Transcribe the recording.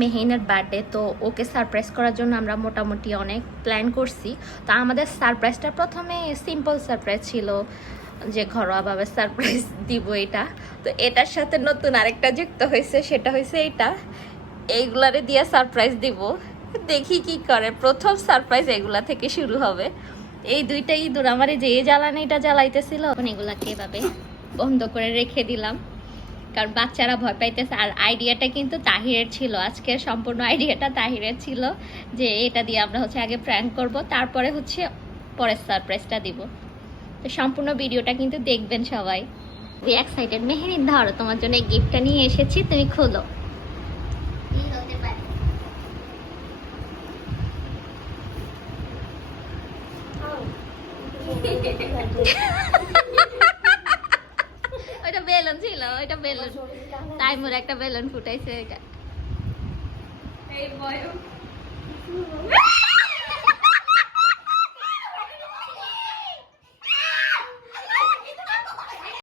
মেহিনের birthday, তো ওকে surprise করার জন্য আমরা মোটামুটি অনেক প্ল্যান করছি। তো আমাদের সারপ্রাইজটা প্রথমে সিম্পল সারপ্রাইজ ছিল, যে ঘরোয়াভাবে সারপ্রাইজ দিব এটা। তো এটার সাথে নতুন আরেকটা যুক্ত হয়েছে, সেটা হয়েছে এইগুলারে দিয়ে সারপ্রাইজ দিব। দেখি কি করে। প্রথম সারপ্রাইজ এগুলা থেকে শুরু হবে। এই দুইটা ইঁদুর আমার যে জ্বালানিটা জ্বালাইতেছিল, এখন এগুলাকে এভাবে বন্ধ করে রেখে দিলাম, কারণ বাচ্চারা ভয় পাইতেছে। আর আইডিয়াটা কিন্তু তাহিরের ছিল, আজকের সম্পূর্ণ আইডিয়াটা তাহিরের ছিল, যে এটা দিয়ে আমরা আগে প্র্যাঙ্ক করব, তারপরে পরের সারপ্রাইজটা দিব। তো সম্পূর্ণ ভিডিওটা কিন্তু দেখবেন সবাই। এক্সাইটেড। মেহেরিন, ধরো তোমার জন্য এই গিফটটা নিয়ে এসেছি, তুমি খোলো। ওইটা বেলুন ছিল, ওইটা বেলুন। তাইমুর একটা বেলুন ফুটাইছে এটা। এই বয়